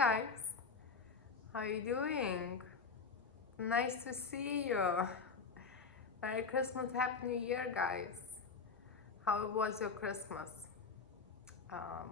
guys, how you doing? Nice to see you. Merry Christmas, Happy New Year, guys. How was your Christmas?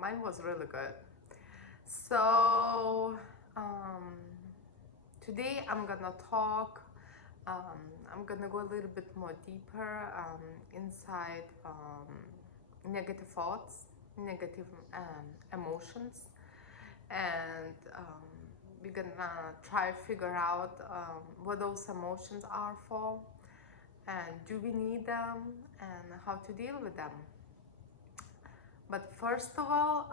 Mine was really good. So um, today I'm gonna talk. I'm gonna go a little bit more deeper inside negative thoughts, negative emotions, and we're gonna try to figure out what those emotions are for, and do we need them, and how to deal with them. But first of all,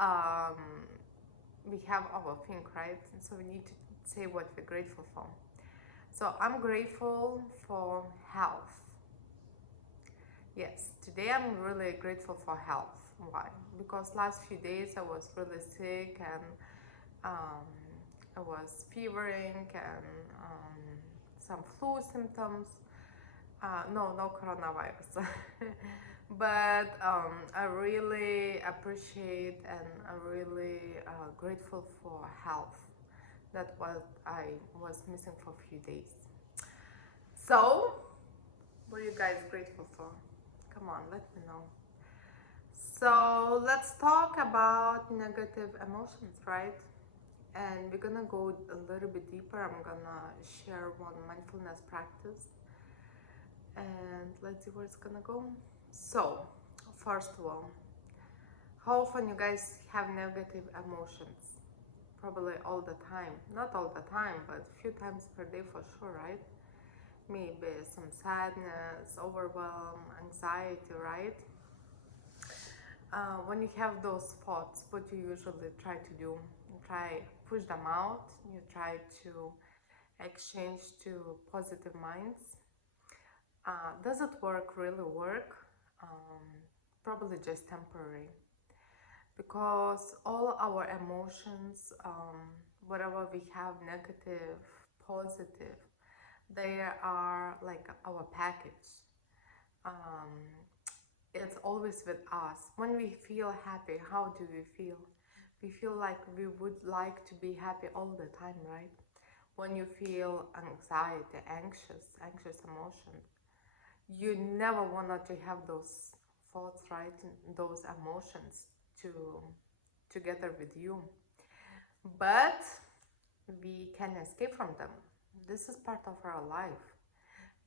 we have our thing, right? So we need to say what we're grateful for. So I'm grateful for health. Yes, today I'm really grateful for health. Why? Because last few days I was really sick, and um, I was fevering and some flu symptoms. No coronavirus. But I really appreciate and I'm really grateful for health. That's what I was missing for a few days. So, what are you guys grateful for? Come on, let me know. So, let's talk about negative emotions, right? And we're gonna go a little bit deeper. I'm gonna share one mindfulness practice and let's see where it's gonna go. So, first of all, how often you guys have negative emotions? Probably all the time. Not all the time, but a few times per day for sure, right? Maybe some sadness, overwhelm, anxiety, right? When you have those thoughts, what you usually try to do? You try push them out. You try to exchange to positive minds. Does it work? Really work? Um, Probably just temporary, because all our emotions, whatever we have, negative, positive, they are like our package. Um, it's always with us. When we feel happy, how do we feel? We feel like we would like to be happy all the time, right? When you feel anxiety, anxious emotions, you never wanted to have those thoughts, right? Those emotions to together with you. But we can escape from them. This is part of our life.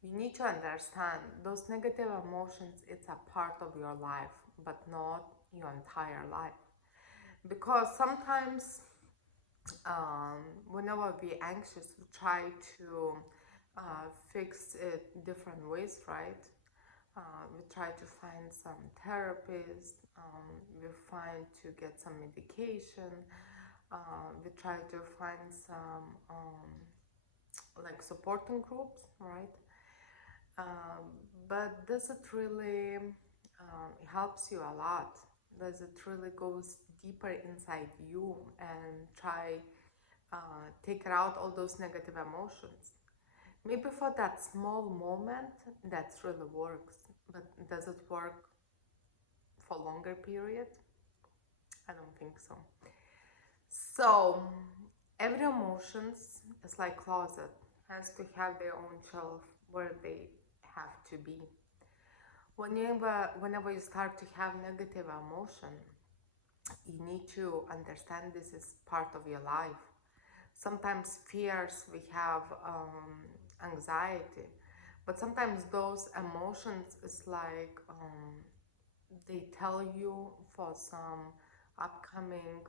You need to understand those negative emotions, it's a part of your life, but not your entire life. Because sometimes whenever we're anxious, we try to fix it different ways, right? We try to find some therapists, we find to get some medication, we try to find some like supporting groups, right? But does it really helps you a lot? Does it really goes deeper inside you and try take out all those negative emotions? Maybe for that small moment that really works, but does it work for longer period? I don't think so. So every emotions is like closet, has to have their own shelf where they have to be. Whenever you start to have negative emotion, you need to understand this is part of your life. Sometimes fears we have, anxiety, but sometimes those emotions is like they tell you for some upcoming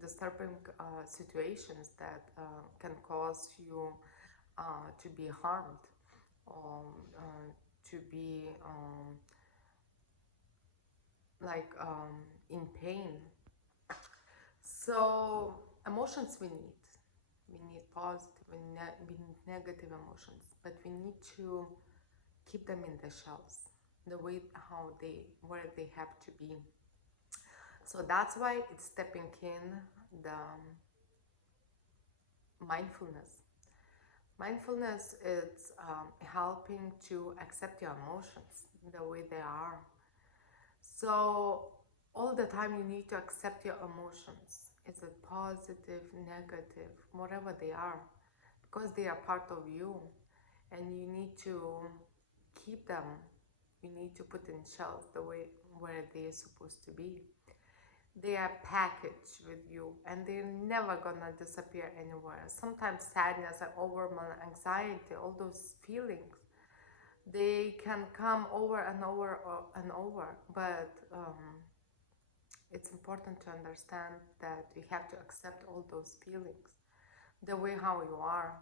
disturbing situations that can cause you to be harmed or to be like in pain. So emotions we need. We need positive and we need negative emotions, but we need to keep them in the shells, the way how they where they have to be. So that's why it's stepping in the mindfulness. Mindfulness is helping to accept your emotions the way they are. So all the time you need to accept your emotions. Is it positive, negative, whatever they are, because they are part of you, and you need to keep them. You need to put in shelves the way where they are supposed to be. They are packaged with you, and they're never gonna disappear anywhere. Sometimes sadness and overwhelm, anxiety, all those feelings, they can come over and over and over, but it's important to understand that you have to accept all those feelings the way how you are.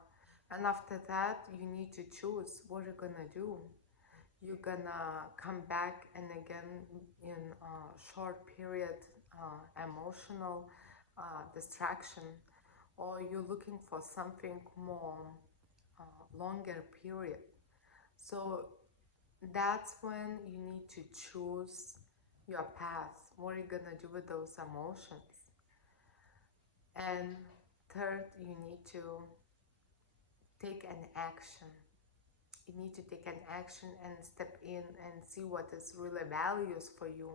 And after that, you need to choose what you're gonna do. You're gonna come back and again in a short period emotional distraction, or you're looking for something more longer period. So that's when you need to choose your path. What are you gonna do with those emotions? And third, you need to take an action. You need to take an action and step in and see what is really values for you.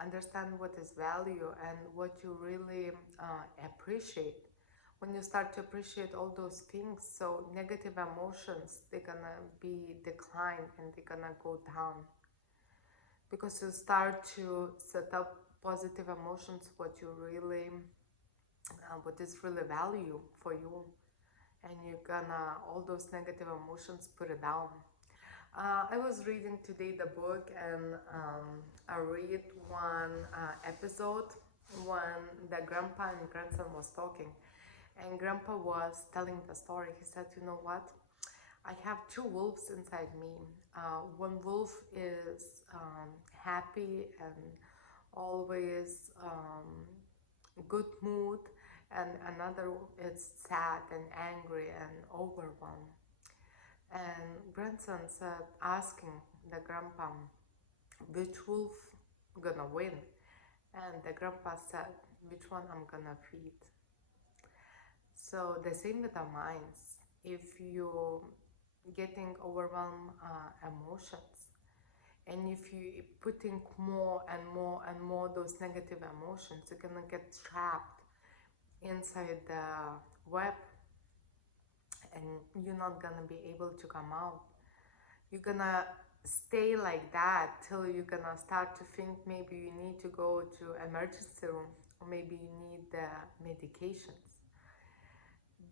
Understand what is value and what you really appreciate. When you start to appreciate all those things, so negative emotions, they're gonna be declined and they're gonna go down, because you start to set up positive emotions, what you really what is really value for you, and you're gonna all those negative emotions put it down. I was reading today the book, and I read one episode when the grandpa and grandson was talking, and grandpa was telling the story. He said, you know what, I have two wolves inside me. One wolf is happy and always good mood, and another is sad and angry and overwhelmed. And grandson said, asking the grandpa, which wolf gonna win? And the grandpa said, which one I'm gonna feed? So the same with our minds. If you're getting overwhelmed emotions, and if you putting more and more and more those negative emotions, you're gonna get trapped inside the web, and you're not gonna be able to come out. You're gonna stay like that till you're gonna start to think maybe you need to go to emergency room, or maybe you need the medications.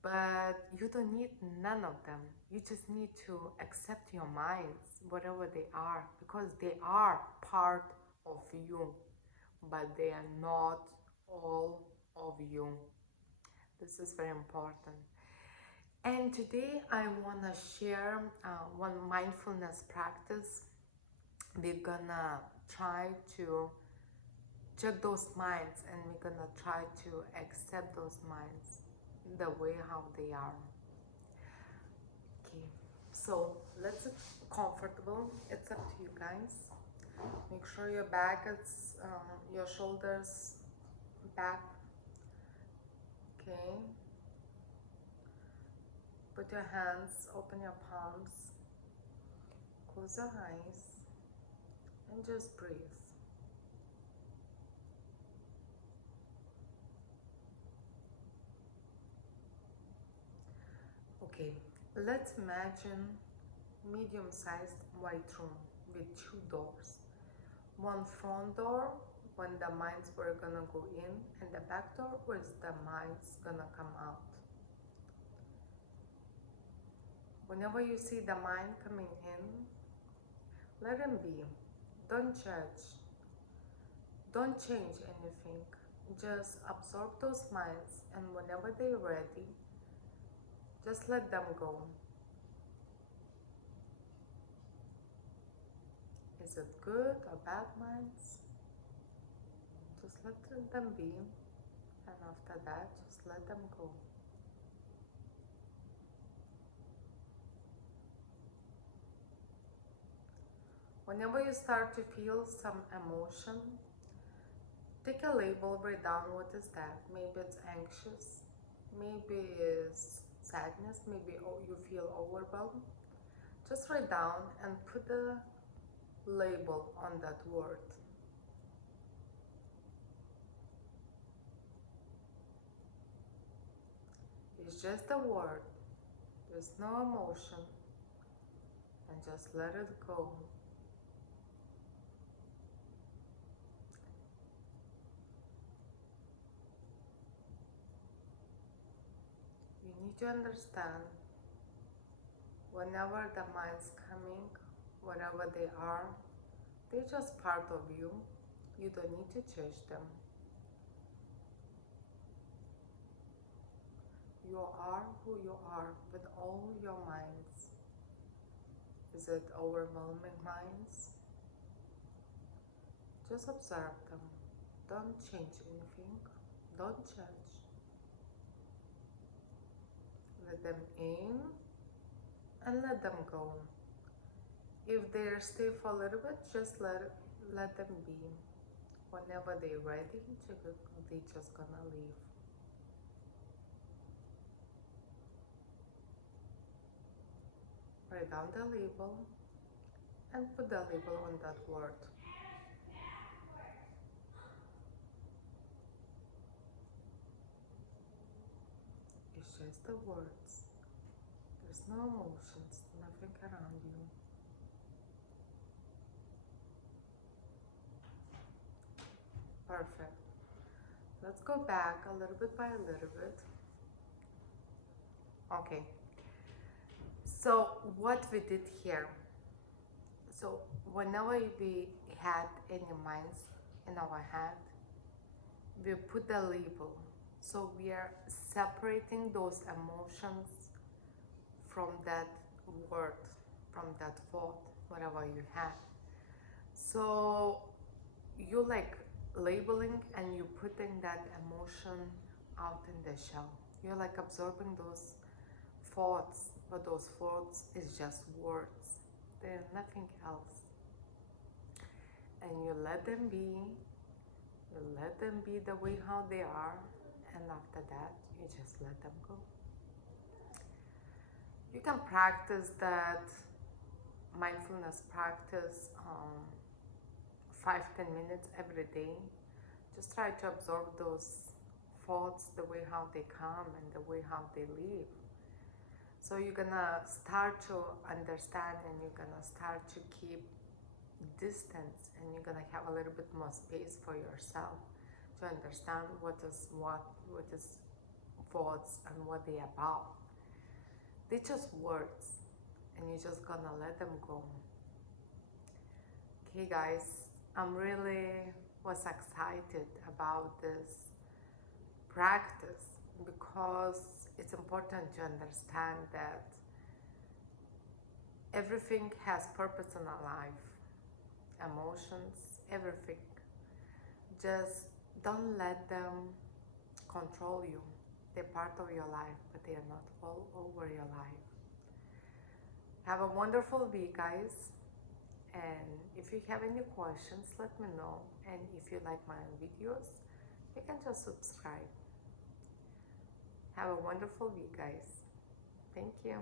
But you don't need none of them. You just need to accept your minds, whatever they are, because they are part of you, but they are not all of you. This is very important. And today I want to share one mindfulness practice. We're gonna try to check those minds, and we're gonna try to accept those minds the way how they are. Okay, so let's get comfortable. It's up to you guys. Make sure your back is your shoulders back. Okay, put your hands, open your palms, close your eyes, and just breathe. Okay, let's imagine medium-sized white room with two doors. One front door when the minds were gonna go in, and the back door where the minds gonna come out. Whenever you see the mind coming in, let him be. Don't judge. Don't change anything. Just absorb those minds, and whenever they're ready, just let them go. Is it good or bad minds? Just let them be, and after that, just let them go. Whenever you start to feel some emotion, take a label, write down what is that. Maybe it's anxious, maybe it's sadness, maybe you feel overwhelmed. Just write down and put the label on that word. It's just a word. There's no emotion. And just let it go. You need to understand whenever the mind's coming, whatever they are, they're just part of you. You don't need to change them. You are who you are with all your minds. Is it overwhelming minds? Just observe them. Don't change anything. Don't judge. Let them in and let them go. If they're stay for a little bit, just let them be. Whenever they're ready, they're just gonna leave. Write down the label and put the label on that word. It's just the words. There's no emotions, nothing around you. Perfect. Let's go back a little bit by a little bit. Okay. So what we did here. So whenever we had any minds in our head, we put the label. So we are separating those emotions from that word, from that thought, whatever you had. So you like labeling and you putting that emotion out in the shell. You're like absorbing those thoughts, but those thoughts is just words. They're nothing else. And you let them be. You let them be the way how they are. And after that, you just let them go. You can practice that mindfulness practice 5-10 minutes every day. Just try to absorb those thoughts, the way how they come and the way how they leave. So you're gonna start to understand and you're gonna start to keep distance and you're gonna have a little bit more space for yourself to understand what is thoughts and what they're about. They're just words and you're just gonna let them go. Okay guys, I'm really was excited about this practice because it's important to understand that everything has purpose in our life. Emotions, everything. Just don't let them control you. They're part of your life, but they are not all over your life. Have a wonderful week, guys. And if you have any questions, let me know. And if you like my videos, you can just subscribe. Have a wonderful week, guys. Thank you.